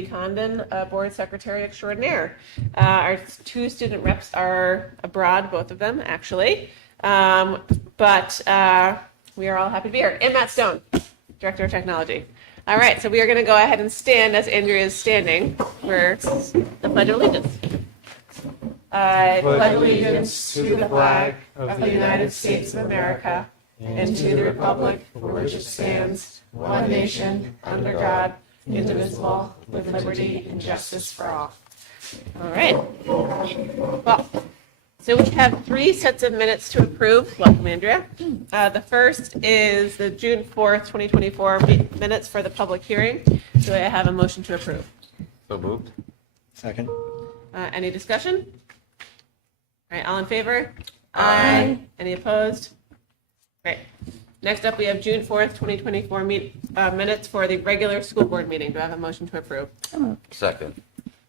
Condon, Board Secretary Extraordinaire. Our two student reps are abroad, both of them, actually. But we are all happy to be here. And Matt Stone, Director of Technology. All right, so we are going to go ahead and stand as Andrea is standing for the Pledge of Allegiance. I pledge allegiance to the flag of the United States of America and to the republic for which it stands, one nation, under God, indivisible, with liberty and justice for all. All right. Well, so we have 3 sets of minutes to approve. Welcome, Andrea. The first is the June 4th, 2024 minutes for the public hearing. Do I have a motion to approve? So moved. Second. Any discussion? All right, all in favor? Aye. Any opposed? Great. Next up, we have June 4th, 2024 minutes for the regular school board meeting. Do I have a motion to approve? Second.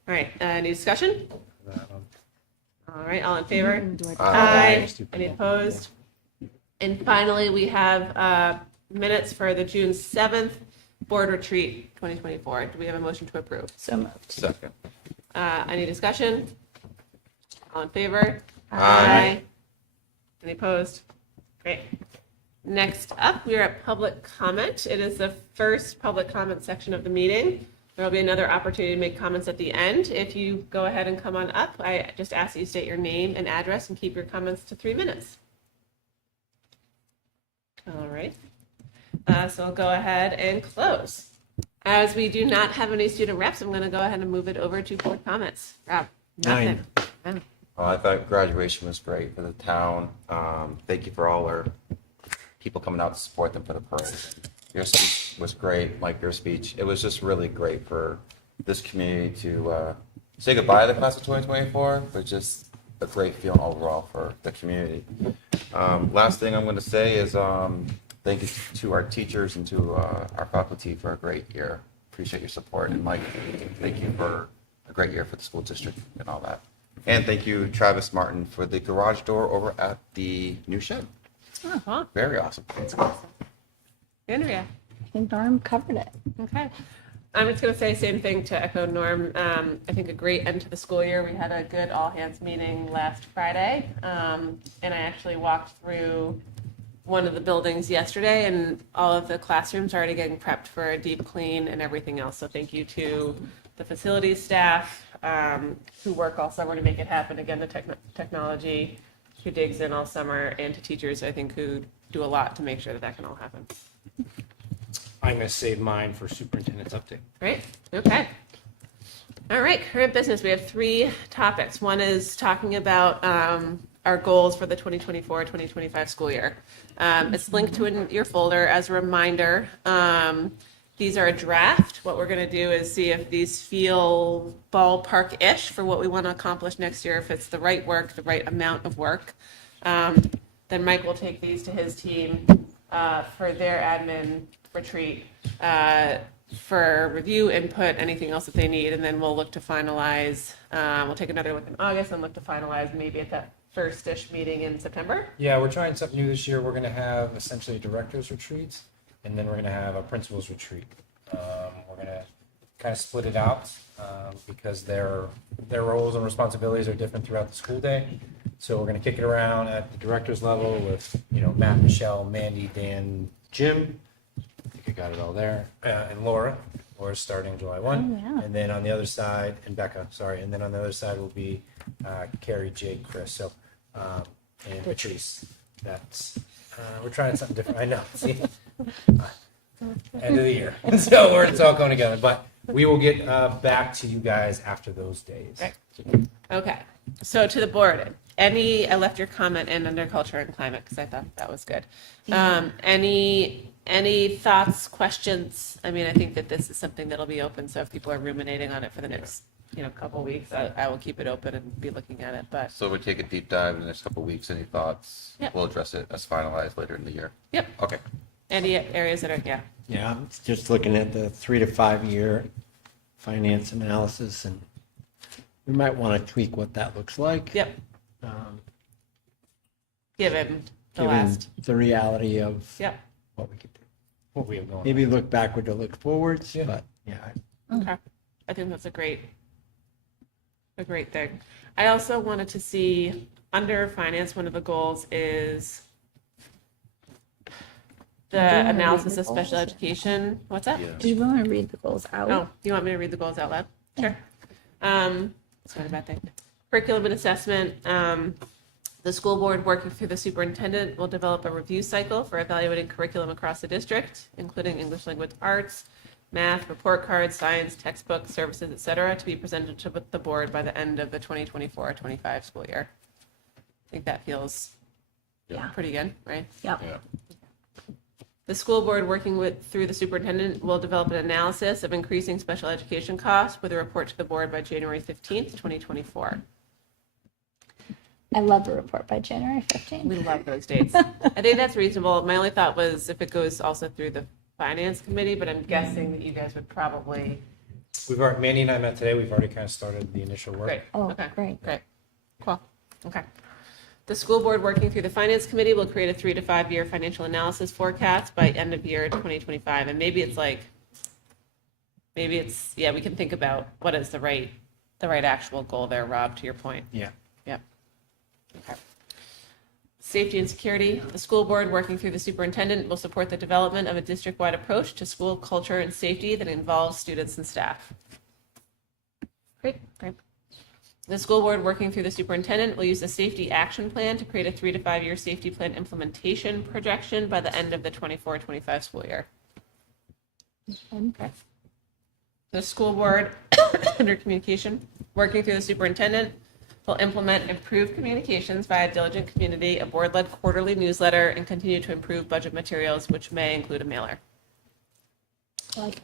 All right, any discussion? All right, all in favor? Aye. Any opposed? And finally, we have minutes for the June 7th board retreat 2024. Do we have a motion to approve? So moved. Second. Any discussion? All in favor? Aye. Any opposed? Great. Next up, we are at public comment. It is the first public comment section of the meeting. There will be another opportunity to make comments at the end. If you go ahead and come on up, I just ask that you state your name and address and keep your comments to 3 minutes. All right. So I'll go ahead and close. As we do not have any student reps, I'm going to go ahead and move it over to board comments. Rob, nothing. 9. I thought graduation was great for the town. Thank you for all our people coming out to support them for the parade. Your speech was great, Mike, your speech. It was just really great for this community to say goodbye to the class of 2024, but just a great feeling overall for the community. Last thing I'm going to say is thank you to our teachers and to our faculty for a great year. Appreciate your support. And Mike, thank you for a great year for the school district and all that. And thank you, Travis Martin, for the garage door over at the new shed. Uh-huh. Very awesome. That's awesome. Andrea. I think Norm covered it. Okay. I'm just going to say same thing to echo Norm. I think a great end to the school year. We had a good all hands meeting last Friday. And I actually walked through one of the buildings yesterday, and all of the classrooms are already getting prepped for a deep clean and everything else. So thank you to the facilities staff who work all summer to make it happen. Again, the technology who digs in all summer, and to teachers, I think, who do a lot to make sure that that can all happen. I'm going to save mine for superintendent's update. Great. Okay. All right. Current business. We have 3 topics. One is talking about our goals for the 2024-2025 school year. It's linked to in your folder as a reminder. These are a draft. What we're going to do is see if these feel ballpark-ish for what we want to accomplish next year, if it's the right work, the right amount of work. Then Mike will take these to his team for their admin retreat for review, input, anything else that they need, and then we'll look to finalize. We'll take another look in August and look to finalize maybe at that first-ish meeting in September. Yeah, we're trying something new this year. We're going to have essentially directors retreats, and then we're going to have a principals retreat. We're going to kind of split it out because their roles and responsibilities are different throughout the school day. So we're going to kick it around at the director's level with, Matt, Michelle, Mandy, Dan, Jim. I think I got it all there. And Laura. Laura's starting July 1. Oh, yeah. And then on the other side, and Becca, sorry. And then on the other side will be Carrie, Jake, Chris. So, and Patrice. That's, we're trying something different. I know. See? End of the year. So it's all coming together. But we will get back to you guys after those days. Okay. So to the board, I left your comment in under culture and climate because I thought that was good. Any thoughts, questions? I mean, I think that this is something that'll be open. So if people are ruminating on it for the next, couple of weeks, I will keep it open and be looking at it. But So we take a deep dive in the next couple of weeks. Any thoughts? Yep. We'll address it as finalized later in the year. Yep. Okay. Any areas that are Yeah, I'm just looking at the 3 to 5 year finance analysis, and we might want to tweak what that looks like. Yep. Given the Given last. the reality of Yep. what we could do. What we have going. Maybe look backward to look forwards, Yeah. but yeah. Okay. I think that's a great thing. I also wanted to see under finance, one of the goals is the wanna read analysis the of special goals? education. What's that? Yeah. Do you want to read the goals out? Oh, you want me to read the goals out loud? Sure. It's not a bad thing. Curriculum and assessment. The school board, working through the superintendent, will develop a review cycle for evaluating curriculum across the district, including English language arts, math, report cards, science, textbooks, services, etc., to be presented to the board by the end of the 2024-25 school year. I think that feels Yeah. pretty good, right? Yep. Yeah. The school board, working through the superintendent, will develop an analysis of increasing special education costs with a report to the board by January 15th, 2024. I love a report by January 15th. We love those dates. I think that's reasonable. My only thought was if it goes also through the finance committee, but I'm guessing that you guys would probably. Mandy and I met today. We've already kind of started the initial work. Great. Oh, Okay. great. Great. Cool. Okay. The school board, working through the finance committee, will create a 3 to 5 year financial analysis forecast by end of year 2025. And maybe it's we can think about what is the right actual goal there, Rob, to your point. Yeah. Yep. Okay. Safety and security. The school board, working through the superintendent, will support the development of a district-wide approach to school culture and safety that involves students and staff. Great. The school board, working through the superintendent, will use a safety action plan to create a 3 to 5 year safety plan implementation projection by the end of the 24-25 school year. Okay. The school board, under communication, working through the superintendent, will implement improved communications via Diligent Community, a board-led quarterly newsletter, and continue to improve budget materials, which may include a mailer. Like,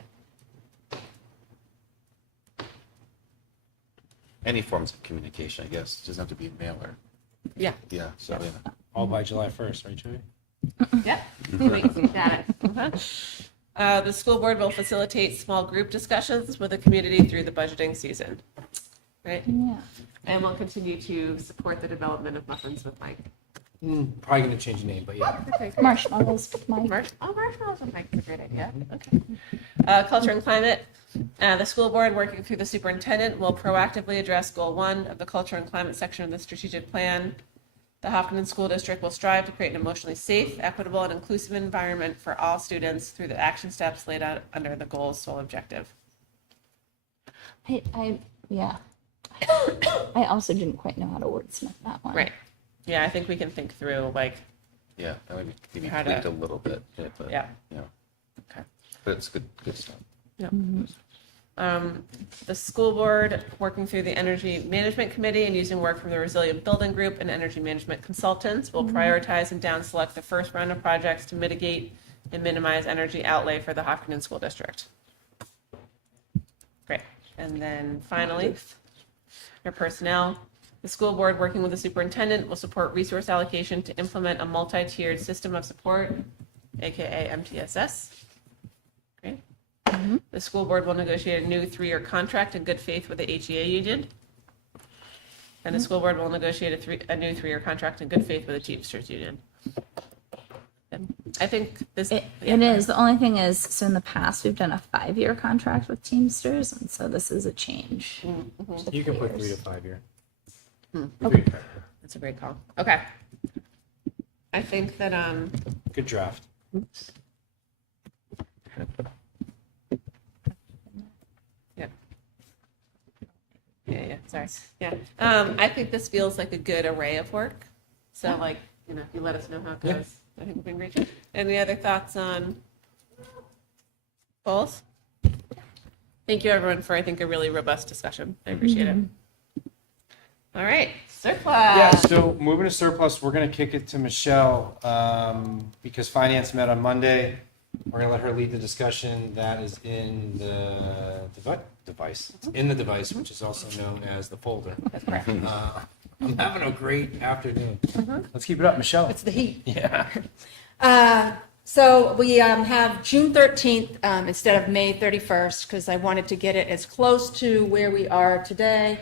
Any forms of communication, I guess. It doesn't have to be a mailer. Yeah. Yeah. So yeah. All by July 1st, right, Joey? Yeah. Got it. The school board will facilitate small group discussions with the community through the budgeting season. Right? yeah. And we'll continue to support the development of Muffins with Mike. Probably going to change the name, but yeah. Okay, great. Marshmallows with Mike. Marshmallows with Mike is a great idea. Okay. Culture and climate. The school board, working through the superintendent, will proactively address Goal 1 of the Culture and Climate section of the strategic plan. The Hopkinton School District will strive to create an emotionally safe, equitable, and inclusive environment for all students through the action steps laid out under the goal's sole objective. Yeah. I also didn't quite know how to wordsmith that one. Right. Yeah, I think we can think through, Yeah. That would be How to- tweaked a little bit. But, Yeah. Yeah. Okay. But it's good stuff. The school board, working through the Energy Management Committee and using work from the Resilient Building Group and Energy Management Consultants, will prioritize and down select the first round of projects to mitigate and minimize energy outlay for the Hopkinton School District. Great. And then finally, your personnel. The school board, working with the superintendent, will support resource allocation to implement a multi-tiered system of support, aka MTSS. Great. The school board will negotiate a new 3-year contract in good faith with the HEA union. And the school board will negotiate a new 3-year contract in good faith with the Teamsters union. And I think this. It is. The only thing is, so in the past, we've done a 5-year contract with Teamsters, and so this is a change. to You can 3 put 3 years. to 5 year. That's a great call. Okay. I think that, Good draft. yeah, sorry. Yeah. I think this feels like a good array of work. So if you let us know how it Yeah. goes, I think we've been great. Any other thoughts on goals? Thank you everyone for, I think, a really robust discussion. I appreciate it. All right, surplus. Yeah, so moving to surplus, we're going to kick it to Michelle because finance met on Monday. We're going to let her lead the discussion. That is in the device. It's in the device, which is also known as the folder. That's correct. I'm having a great afternoon. Let's keep it up, Michelle. It's the heat. Yeah. So we have June 13th instead of May 31st because I wanted to get it as close to where we are today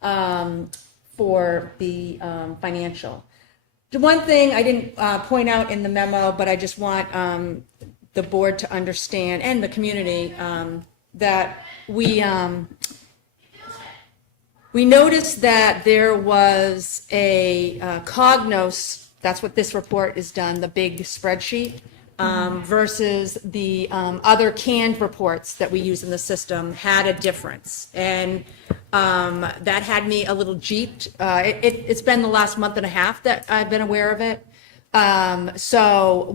for the financial. The one thing I didn't point out in the memo, but I just want the board to understand and the community that we noticed that there was a Cognos, that's what this report is done, the big spreadsheet, versus the other canned reports that we use in the system had a difference. And that had me a little jeeped. It's been the last month and a half that I've been aware of it. So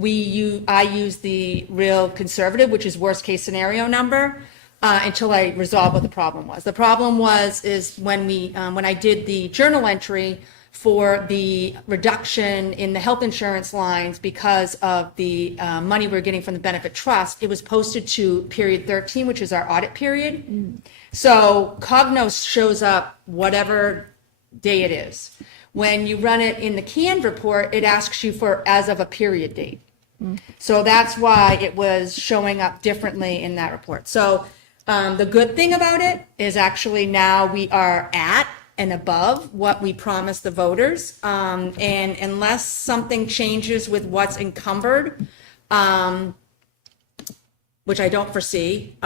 I use the real conservative, which is worst case scenario number, until I resolve what the problem was. The problem is when I did the journal entry for the reduction in the health insurance lines because of the money we're getting from the benefit trust, it was posted to period 13, which is our audit period. So Cognos shows up whatever day it is. When you run it in the canned report, it asks you for as of a period date. So that's why it was showing up differently in that report. So the good thing about it is actually now we are at and above what we promised the voters. And unless something changes with what's encumbered, which I don't foresee,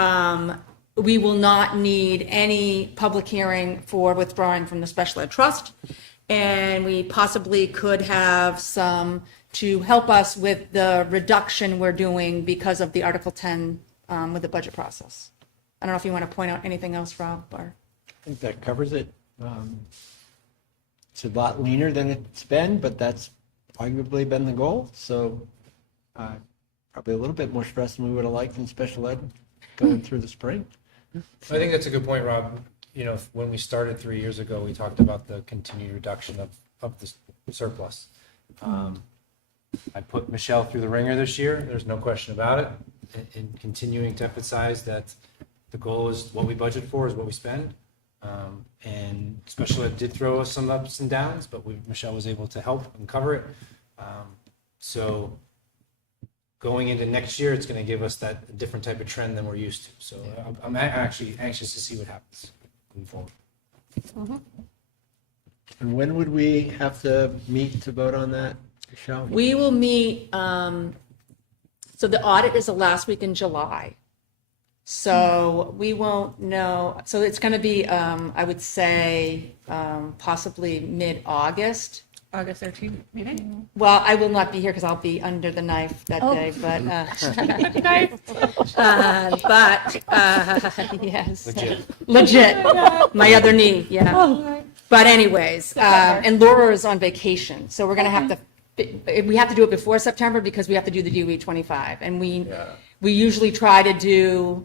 we will not need any public hearing for withdrawing from the special ed trust. And we possibly could have some to help us with the reduction we're doing because of the Article 10 with the budget process. I don't know if you want to point out anything else, Rob, or? I think that covers it. It's a lot leaner than it's been, but that's arguably been the goal. So probably a little bit more stress than we would have liked in special ed going through the spring. I think that's a good point, Rob. When we started 3 years ago, we talked about the continued reduction of the surplus. I put Michelle through the ringer this year. There's no question about it. And continuing to emphasize that the goal is what we budget for is what we spend. And special ed did throw us some ups and downs, but Michelle was able to help and cover it. So going into next year, it's going to give us that different type of trend than we're used to. So I'm actually anxious to see what happens moving forward. And when would we have to meet to vote on that, Michelle? We will meet, so the audit is the last week in July. So we won't know, so it's going to be, I would say, possibly mid-August. August 13th, maybe? Well, I will not be here because I'll be under the knife that day, but, yes. Legit. My other knee, yeah. But anyways, and Laura is on vacation, so we're going to have to, we have to do it before September because we have to do the DOE 25. And we usually try to do,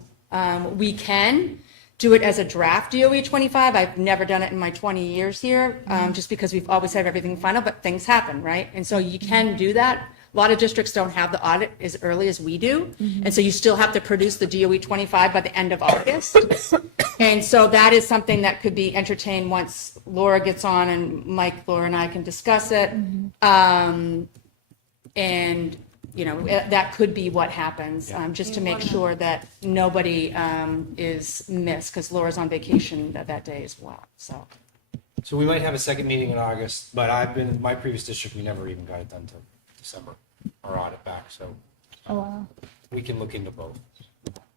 we can do it as a draft DOE 25. I've never done it in my 20 years here, just because we've always had everything final, but things happen, right? And so you can do that. A lot of districts don't have the audit as early as we do. And so you still have to produce the DOE 25 by the end of August. And so that is something that could be entertained once Laura gets on and Mike, Laura, and I can discuss it. And that could be what happens, just to make sure that nobody is missed, because Laura's on vacation that day as well, so. So we might have a second meeting in August, but my previous district, we never even got it done till December, our audit back, so Oh, wow. we can look into both.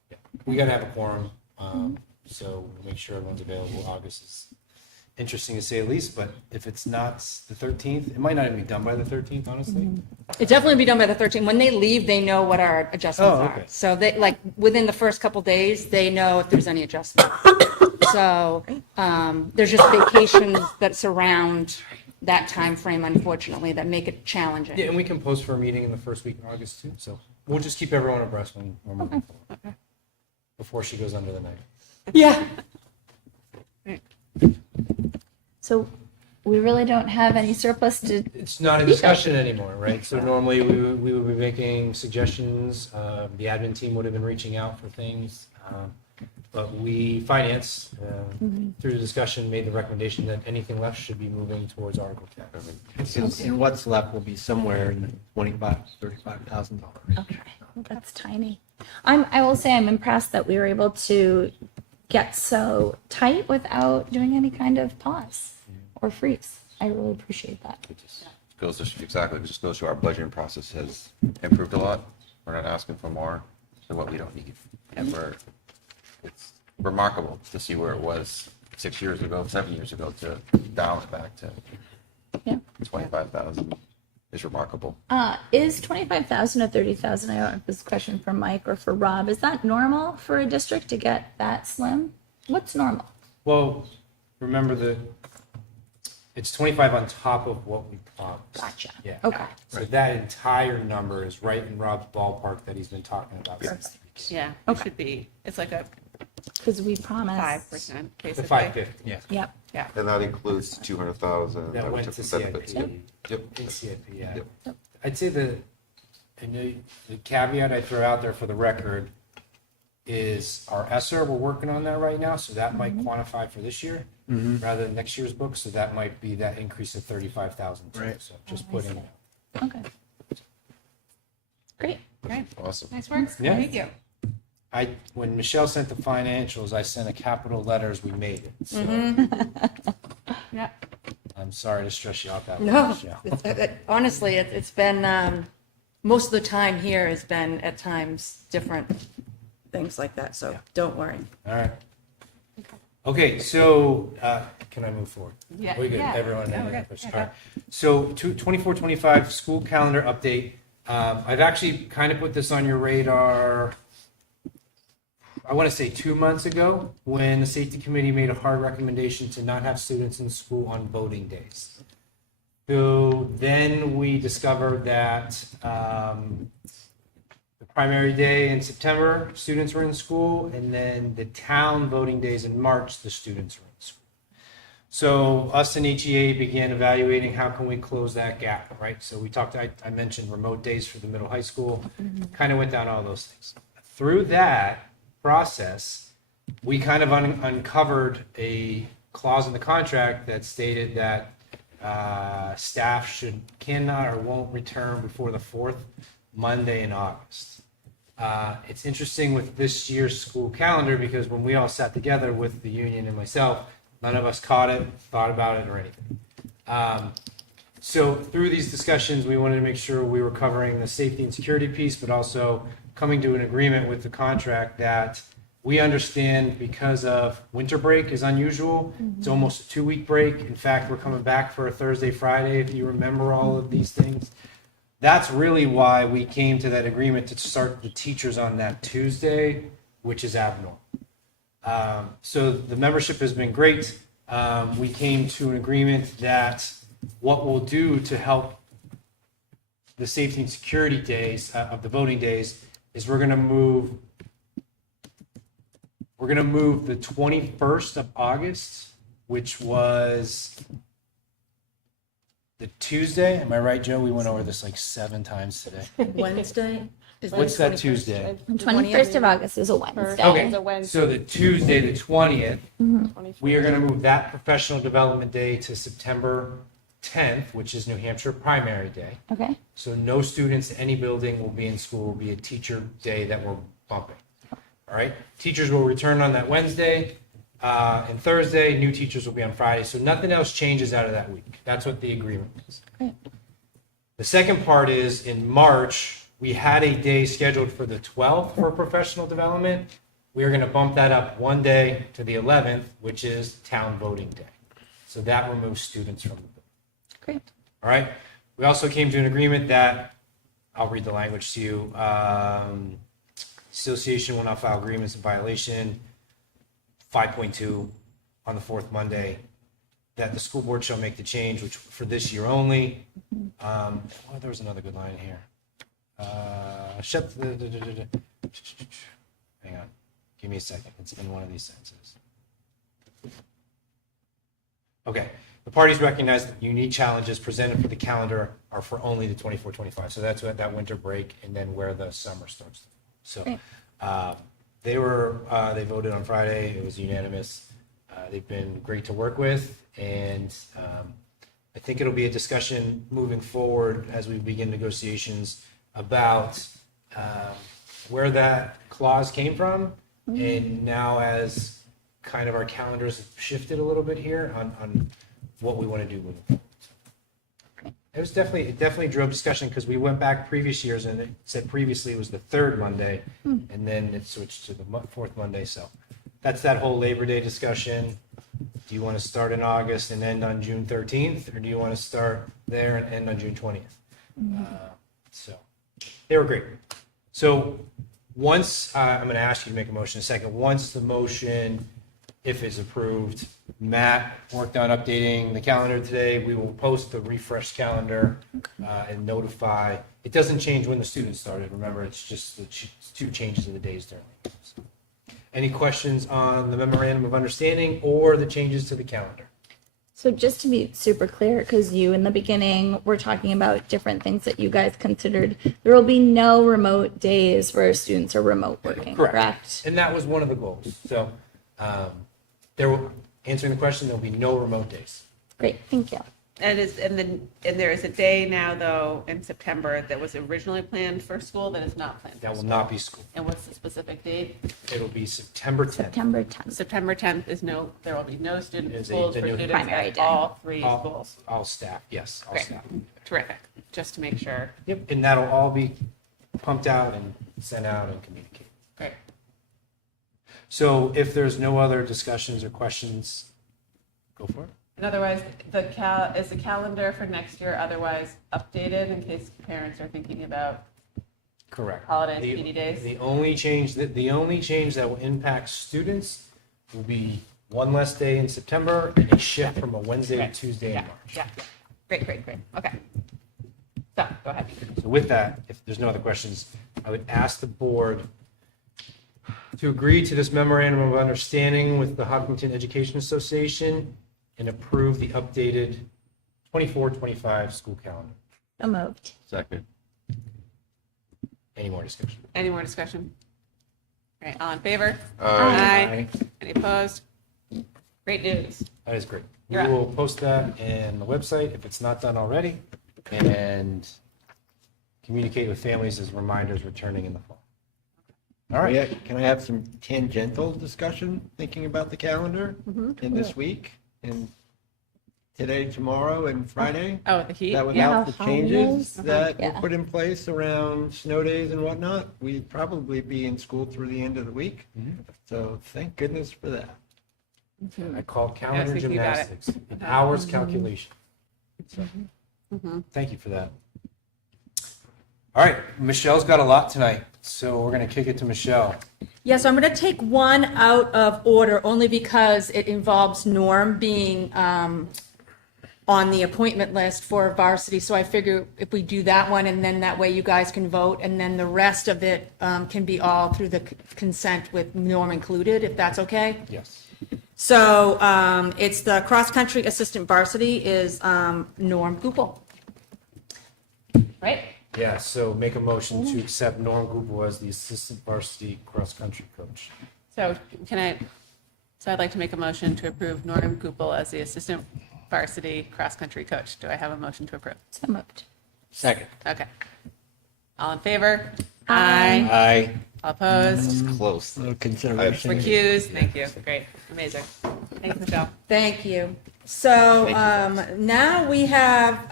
Yeah. We gotta have a quorum, so make sure everyone's available. August is interesting to say the least, but if it's not the 13th, it might not even be done by the 13th, honestly. It definitely be done by the 13th. When they leave, they know what our adjustments Oh, okay. are. So they, like, within the first couple days, they know if there's any adjustment. So, there's just vacations that surround that time frame, unfortunately, that make it challenging. Yeah, and we can post for a meeting in the first week in August too, so we'll just keep everyone abreast when we're moving forward. Before she goes under the knife. Yeah. So we really don't have any surplus to, It's not a discussion anymore, right? So normally we would be making suggestions, the admin team would have been reaching out for things. But we, finance, through the discussion, made the recommendation that anything left should be moving towards Article 10. And what's left will be somewhere in the $25,000 to $35,000. okay, that's tiny. I will say I'm impressed that we were able to get so tight without doing any kind of pause or freeze. I really appreciate that. It just goes to, exactly, it just goes to our budgeting process has improved a lot. We're not asking for more than what we don't need. And we're it's remarkable to see where it was 6 years ago, 7 years ago, to dial it back to Yeah. 25,000 is remarkable. Is 25,000 or 30,000? I don't know if this is a question for Mike or for Rob. Is that normal for a district to get that slim? What's normal? Well, remember that it's 25 on top of what we promised. Gotcha. Yeah. Okay. So that entire number is right in Rob's ballpark that he's been talking about since the beginning. Yeah, it Okay. should be, it's like a Because we promised. 5%, The basically. 550, yeah. Yep. Yeah. And that includes 200,000. That went to CIP. Yep. In CIP, yeah. Yep. I'd say the caveat I throw out there for the record is our ESSER, we're working on that right now, so that might quantify for this year rather than next year's book, so that might be that increase of 35,000 too. Right. So just putting it. Okay. Great. Great. Awesome. Nice work. Yeah. Thank you. When Michelle sent the financials, I sent a capital letters, we made it. So Yeah. I'm sorry to stress you out that No, much. Yeah. honestly, it's been, most of the time here has been at times different things like that, so don't worry. All right. Okay, so can I move forward? Yeah. We good? Yeah. Everyone? Yeah, we're good. All Yeah, right. So 24-25 school calendar update. I've actually kind of put this on your radar, I want to say 2 months ago, when the safety committee made a hard recommendation to not have students in school on voting days. So then we discovered that the primary day in September, students were in school, and then the town voting days in March, the students were in school. So us and HEA began evaluating how can we close that gap, right? So we talked, I mentioned remote days for the middle high school, kind of went down all those things. Through that process, we kind of uncovered a clause in the contract that stated that staff cannot or won't return before the fourth Monday in August. It's interesting with this year's school calendar because when we all sat together with the union and myself, none of us caught it, thought about it, or anything. So through these discussions, we wanted to make sure we were covering the safety and security piece, but also coming to an agreement with the contract that we understand because of winter break is unusual. It's almost a 2-week break. In fact, we're coming back for a Thursday, Friday, if you remember all of these things. That's really why we came to that agreement to start the teachers on that Tuesday, which is abnormal. So the membership has been great. We came to an agreement that what we'll do to help the safety and security days of the voting days is we're going to move the 21st of August, which was the Tuesday. Am I right, Joe? We went over this like 7 times today. Wednesday? What's that Tuesday? 21st of August is a Wednesday. Okay, It's a Wednesday. so the Tuesday, the 20th, we are going to move that professional development day to September 10th, which is New Hampshire primary day. Okay. So no students in any building will be in school, will be a teacher day that we're bumping. All right, teachers will return on that Wednesday and Thursday, new teachers will be on Friday, so nothing else changes out of that week. That's what the agreement is. Great. The second part is in March, we had a day scheduled for the 12th for professional development. We are going to bump that up one day to the 11th, which is town voting day. So that removes students from the building. Great. All right. We also came to an agreement that, I'll read the language to you. Association will not file agreements in violation. 5.2 on the fourth Monday, that the school board shall make the change, which for this year only. Oh, there was another good line here. Hang on. Give me a second. It's in one of these sentences. Okay. The parties recognize that unique challenges presented for the calendar are for only the 24-25. So that's what that winter break and then where the summer starts. So they voted on Friday. It was unanimous. They've been great to work with. And I think it'll be a discussion moving forward as we begin negotiations about where that clause came from. And now as kind of our calendars have shifted a little bit here on what we want to do moving forward. It definitely drove discussion because we went back previous years and it said previously it was the third Monday and then it switched to the fourth Monday. So that's that whole Labor Day discussion. Do you want to start in August and end on June 13th, or do you want to start there and end on June 20th? So they were great. So once, I'm going to ask you to make a motion in a second. Once the motion, if it's approved, Matt worked on updating the calendar today. We will post the refreshed calendar and notify. It doesn't change when the students started. Remember, it's just the two changes in the days during the week. So, any questions on the memorandum of understanding or the changes to the calendar? So just to be super clear, because you in the beginning were talking about different things that you guys considered, there will be no remote days where students are remote working, correct? And that was one of the goals. So answering the question, there will be no remote days. Great, thank you. And there is a day now, though, in September that was originally planned for school that is not planned. That will not be school. And what's the specific date? It'll be September 10th. September 10th. September 10th there will be no student Is a- schools the for new students primary at day. all three schools. All staff, yes, all Great. staff. Terrific, just to make sure. Yep, and that'll all be pumped out and sent out and communicated. Great. So if there's no other discussions or questions, go for it. And otherwise, is the calendar for next year otherwise updated in case parents are thinking about Correct. holidays, The- PD days? The only change that will impact students will be one less day in September and a shift from a Wednesday to Right. Tuesday in Yeah, March. yeah. Great. Okay. So, go ahead. So with that, if there's no other questions, I would ask the board to agree to this memorandum of understanding with the Hopkinton Education Association and approve the updated 24-25 school calendar. So moved. Second. Any more discussion? Any more discussion? All right, all in favor? Aye. Any opposed? Great news. That is great. We You're up. will post that in the website if it's not done already, and communicate with families as reminders returning in the fall. All right. Yeah, can I have some tangential discussion, thinking about the calendar in this week? And today, tomorrow, and Friday? Oh, the heat? That Yeah. without the how changes holidays? that Yeah. were put in place around snow days and whatnot, we'd probably be in school through the end of the week. So thank goodness for that. I call calendar thinking about it. gymnastics, an hours calculation. So, thank you for that. All right, Michelle's got a lot tonight, so we're going to kick it to Michelle. Yeah, so I'm going to take one out of order only because it involves Norm being on the appointment list for varsity. So I figure if we do that one, and then that way you guys can vote, and then the rest of it can be all through the consent with Norm included, if that's okay. Yes. So it's the cross-country assistant varsity is Norm Gupel. Right? Yeah, so make a motion to accept Norm Gupel as the assistant varsity cross-country coach. So I'd like to make a motion to approve Norm Gupel as the assistant varsity cross-country coach. Do I have a motion to approve? So moved. Second. Okay. All in favor? Aye. Aye. All opposed? Close. Little consideration. Recused? Thank you. Great. Amazing. Thanks, Michelle. Thank you. So now we have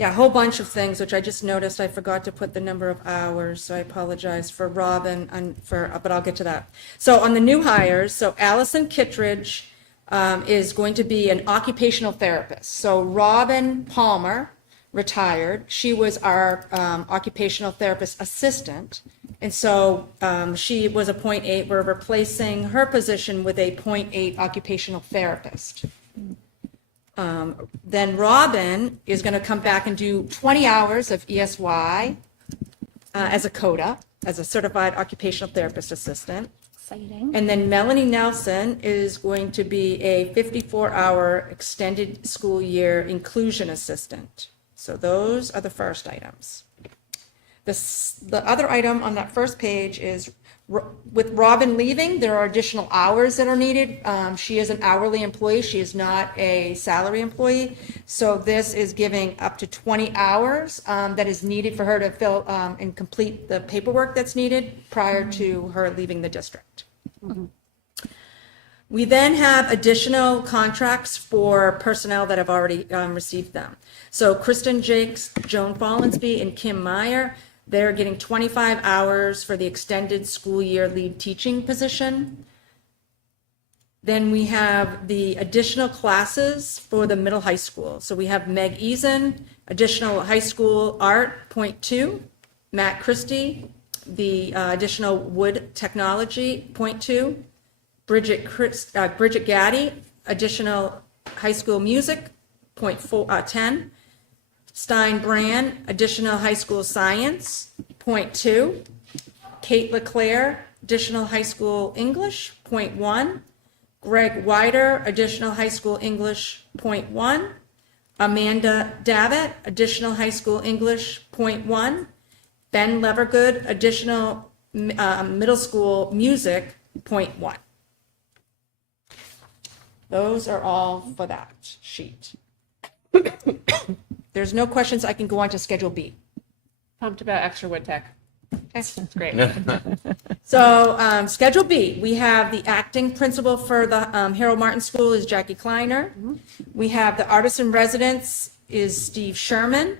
a whole bunch of things, which I just noticed I forgot to put the number of hours, so I apologize for Robin, but I'll get to that. So on the new hires, so Allison Kittredge is going to be an occupational therapist. So Robin Palmer retired. She was our occupational therapist assistant. And so she was a .8. We're replacing her position with a .8 occupational therapist. Then Robin is going to come back and do 20 hours of ESY as a CODA, as a certified occupational therapist assistant. Exciting. And then Melanie Nelson is going to be a 54-hour extended school year inclusion assistant. So those are the first items. The other item on that first page is with Robin leaving, there are additional hours that are needed. She is an hourly employee. She is not a salary employee. So this is giving up to 20 hours that is needed for her to fill and complete the paperwork that's needed prior to her leaving the district. We then have additional contracts for personnel that have already received them. So Kristen Jakes, Joan Follansby, and Kim Meyer, They're getting 25 hours for the extended school year lead teaching position. Then we have the additional classes for the middle high school. So we have Meg Eason, additional high school art, .2, Matt Christie, the additional wood technology, .2, Bridget Gaddy, additional high school music, 10, Stein Brand, additional high school science, .2, Kate Leclaire, additional high school English, .1, Greg Wider, additional high school English, .1, Amanda Davitt, additional high school English, .1, Ben Levergood, additional middle school music, .1. Those are all for that sheet. There's no questions. I can go on to Schedule B. Pumped about extra wood tech. That's great. So Schedule B, we have the acting principal for the Harold Martin School is Jackie Kleiner. We have the artist in residence is Steve Sherman.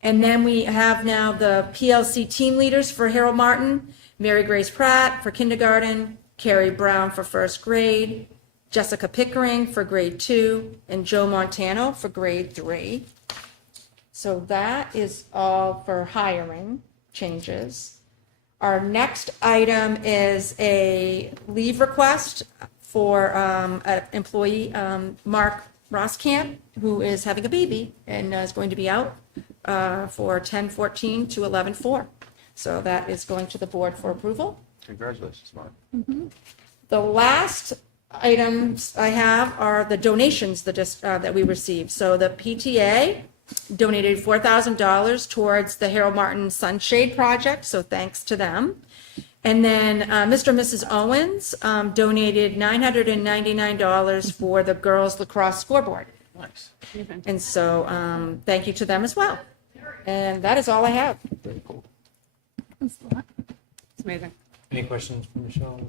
And then we have now the PLC team leaders for Harold Martin, Mary Grace Pratt for kindergarten, Carrie Brown for first grade, Jessica Pickering for grade 2, and Joe Montano for grade 3. So that is all for hiring changes. Our next item is a leave request for an employee, Mark Roskamp, who is having a baby and is going to be out for 10/14 to 11/4. So that is going to the board for approval. Congratulations, Mark. The last items I have are the donations that we received. So the PTA donated $4,000 towards the Harold Martin Sunshade Project, so thanks to them. And then Mr. and Mrs. Owens donated $999 for the girls lacrosse scoreboard. Nice. And so thank you to them as well. And that is all I have. Very cool. It's amazing. Any questions for Michelle?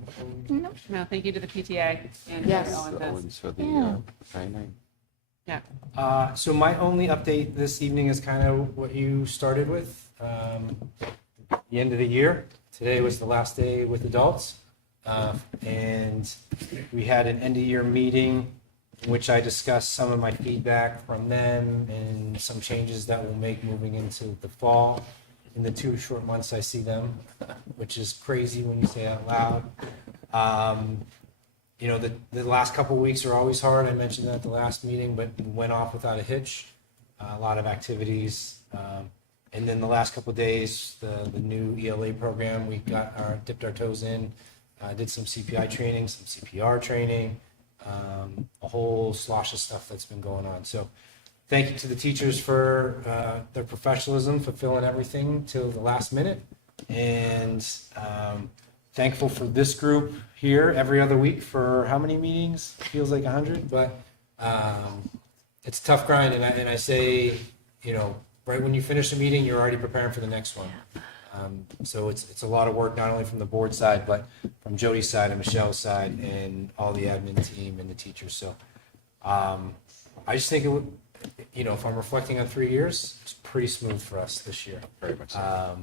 No, thank you to the PTA and Yes. Owens. The Owens for the Yeah. training. Yeah. So my only update this evening is kind of what you started with. The end of the year. Today was the last day with adults. And we had an end of year meeting in which I discussed some of my feedback from them and some changes that we'll make moving into the fall. In the 2 short months I see them, which is crazy when you say it out loud. You know, the last couple of weeks are always hard. I mentioned that at the last meeting, but it went off without a hitch. A lot of activities. And then the last couple of days, the new ELA program, we dipped our toes in, did some CPI training, some CPR training, a whole slosh of stuff that's been going on. So thank you to the teachers for their professionalism, fulfilling everything till the last minute. And thankful for this group here every other week for how many meetings? Feels like 100, but it's a tough grind. And I say, you know, right when you finish a meeting, you're already preparing for the next one. So it's a lot of work, not only from the board side, but from Jody's side and Michelle's side and all the admin team and the teachers. So I just think it would, you know, if I'm reflecting on 3 years, it's pretty smooth for us this year. Very much so.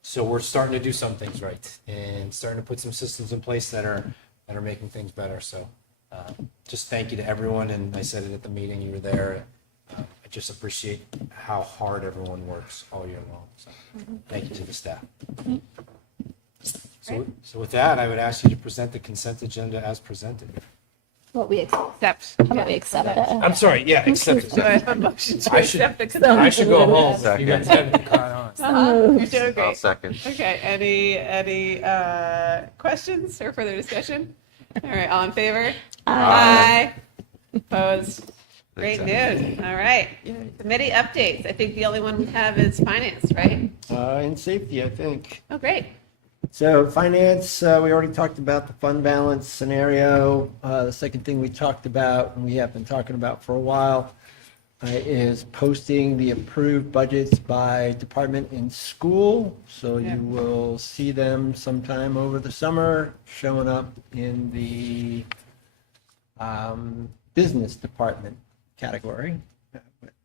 So we're starting to do some things right and starting to put some systems in place that are making things better. So just thank you to everyone. And I said it at the meeting, you were there. I just appreciate how hard everyone works all year long. So thank you to the staff. So with that, I would ask you to present the consent agenda as presented. What we accept. Except. How about we accept it? I'm sorry, yeah, accept So I it. have a motion to I should- accept the consent. I should go home. Second. You guys haven't caught on. You're doing I'll great. second. Okay, any questions or further discussion? All right, all in favor? Aye. Opposed? Great news. All right. Committee updates. I think the only one we have is finance, right? And safety, I think. Oh, great. So finance, we already talked about the fund balance scenario. The second thing we talked about, and we have been talking about for a while, is posting the approved budgets by department in school. So Yeah. you will see them sometime over the summer showing up in the business department category,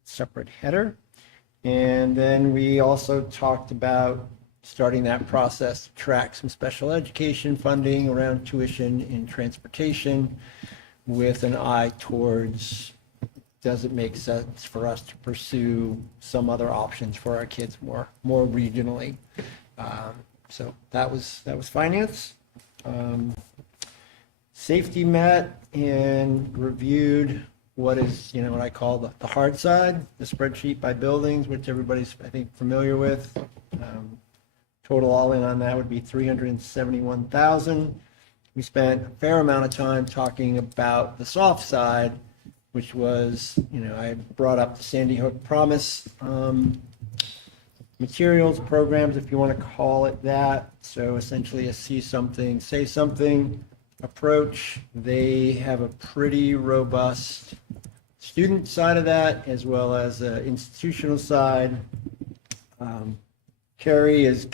separate header. And then we also talked about starting that process to track some special education funding around tuition and transportation with an eye towards, does it make sense for us to pursue some other options for our kids more regionally? So that was finance. Safety met and reviewed what is, what I call the hard side, the spreadsheet by buildings, which everybody's, I think, familiar with. Total all in on that would be 371,000. We spent a fair amount of time talking about the soft side, which was, I brought up the Sandy Hook Promise materials, programs, if you want to call it that. So essentially a see something, say something approach. They have a pretty robust student side of that, as well as an institutional side. Carrie is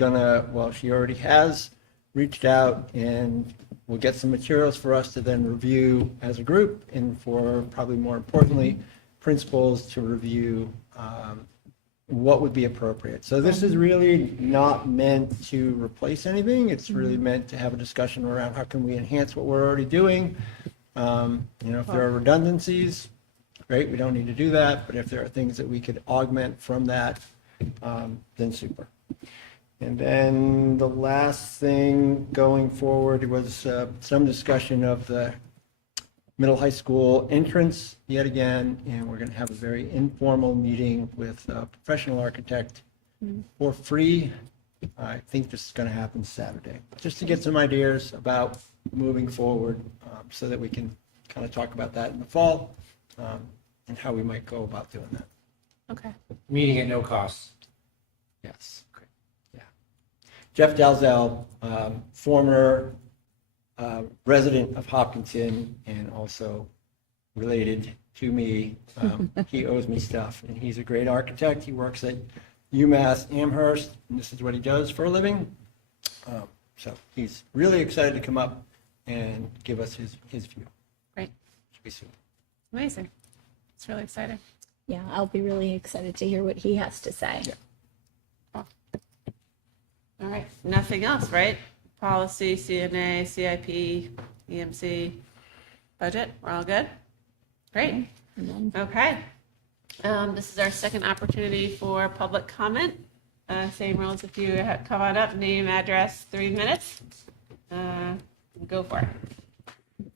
she already has reached out and will get some materials for us to then review as a group, and for probably more importantly, principals to review what would be appropriate. So this is really not meant to replace anything. It's really meant to have a discussion around how can we enhance what we're already doing. If there are redundancies, great, we don't need to do that. But if there are things that we could augment from that, then super. And then the last thing going forward was some discussion of the middle high school entrance yet again, and we're going to have a very informal meeting with a professional architect for free. I think this is going to happen Saturday, just to get some ideas about moving forward, so that we can kind of talk about that in the fall, and how we might go about doing that. Okay. Meeting at no cost. Yes. Yeah. Jeff Dalzell, former resident of Hopkinton and also related to me. He owes me stuff, and he's a great architect. He works at UMass Amherst, and this is what he does for a living. So he's really excited to come up and give us his view. Great. Should be soon. Amazing. It's really exciting. Yeah, I'll be really excited to hear what he has to say. Yeah. All right. Nothing else, right? Policy, CNA, CIP, EMC, budget. We're all good? Great. Okay. This is our second opportunity for public comment. Same rules. If you come on up, name, address, 3 minutes. Go for it.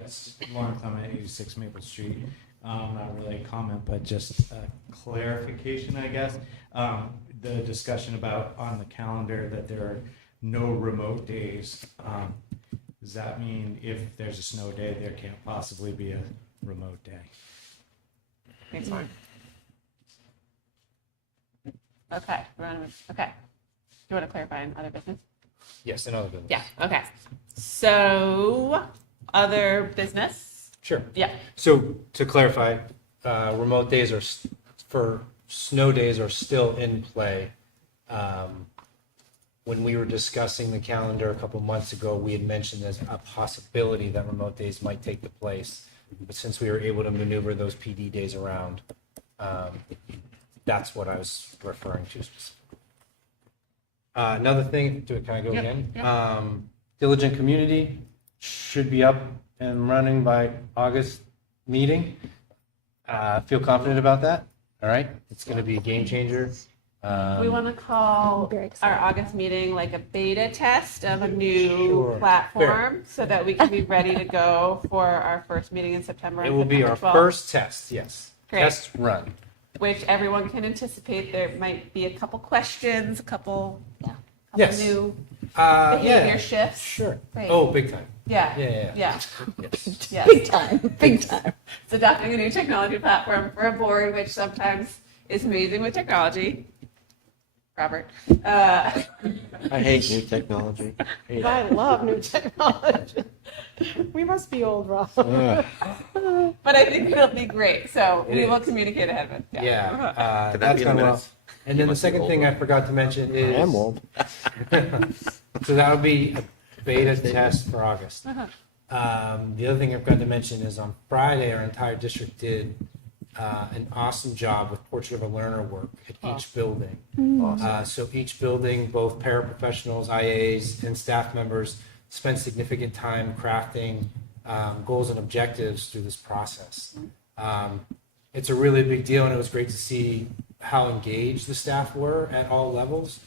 Yes, Lauren Clement, 86 Maple Street. Not really a comment, but just a clarification, I guess. The discussion about on the calendar that there are no remote days. Does that mean if there's a snow day, there can't possibly be a remote day? Thanks, Lauren. Okay. Okay. Do you want to clarify in other business? Yes, another business. Yeah. Okay. So, other business. Sure. Yeah. So to clarify, remote days for snow days are still in play. When we were discussing the calendar a couple months ago, we had mentioned there's a possibility that remote days might take the place. But since we were able to maneuver those PD days around, that's what I was referring to specifically. Another thing, can I go again? Diligent Community should be up and running by August meeting. Feel confident about that. All right. It's going to be a game changer. We want to call Very our excited. August meeting like a beta test of a new Sure. platform so that we can be ready to go for our first meeting in September. It on will be our September 12th, first test. Yes. Great. Test run. which everyone can anticipate. There might be a couple questions, a couple Yes. new behavior Yeah. shifts. Sure. Right. Oh, big time. Yeah. Yeah. Yes. Big time, big time. It's adopting a new technology platform for a board, which sometimes is amazing with technology. Robert. I hate new technology. Hate it. I love new technology. We must be old, Rob. Ugh. But I think it'll be great. So It we will is. communicate ahead of it. Yeah. Could that That's be in the gone well. minutes? And then the must be second old. thing I forgot to mention I is am old. so that would be a beta test for August. Uh-huh. The other thing I forgot to mention is on Friday, our entire district did an awesome job with Portrait of a Learner work at each building. So each building, both paraprofessionals, IAs, and staff members spent significant time crafting goals and objectives through this process. It's a really big deal, and it was great to see how engaged the staff were at all levels.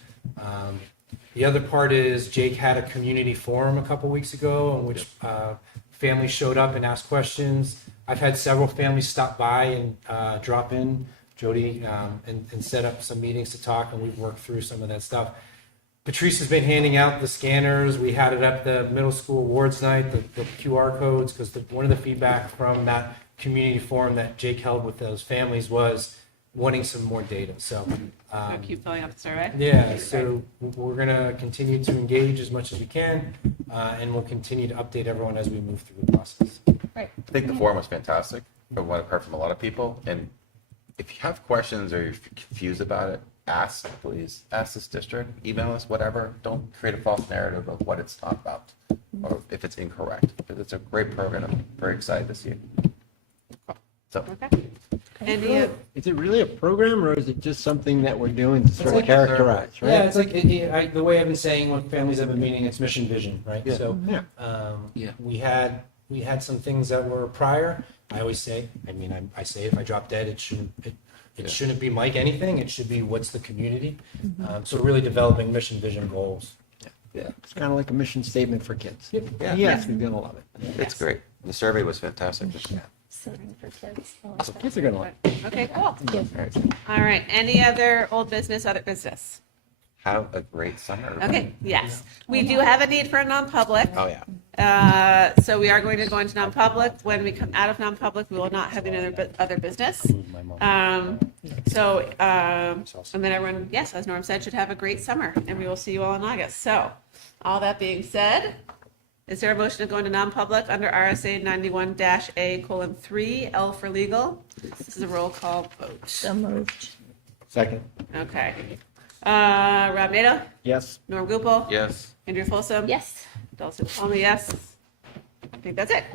The other part is Jake had a community forum a couple weeks ago in which families showed up and asked questions. I've had several families stop by and drop in, Jody, and set up some meetings to talk, and we've worked through some of that stuff. Patrice has been handing out the scanners. We had it up the middle school awards night, the QR codes, because one of the feedback from that community forum that Jake held with those families was wanting some more data. So I'll keep filling out the survey. yeah, so we're going to continue to engage as much as we can, and we'll continue to update everyone as we move through the process. I think the forum was fantastic, from what I've heard from a lot of people. And if you have questions or you're confused about it, ask, please. Ask this district, email us, whatever. Don't create a false narrative of what it's not about or if it's incorrect. Because it's a great program. I'm very excited to see it. So, Okay. Any of Is it really a program, or is it just something that we're doing to sort of like- characterize, right? Yeah, it's like the way I've been saying when families have been meeting, it's mission vision, right? Yeah. So Yeah. we had some things that were prior. I always say, I say if I drop dead, it shouldn't be Mike anything. It should be what's the community. So really developing mission vision goals. Yeah, it's kind of like a mission statement for kids. Yeah. Yes, we're gonna love it. it's great. The survey was fantastic. Serving for kids. I like that. Kids are gonna like it. Okay, cool. Good. All right. Any other old business, other business? Have a great summer. Okay, yes. We do have a need for a non-public. Oh, yeah. So we are going to go into non-public. When we come out of non-public, we will not have any other business. And then everyone, yes, as Norm said, should have a great summer, and we will see you all in August. So, all that being said, is there a motion to go into non-public under RSA 91-A:3, L for legal? This is a roll call vote. So moved. Second. Okay. Rob Nato? Yes. Norm Gupel? Yes. Andrea Folsom? Yes. Dulcie Palmer, yes. I think that's it.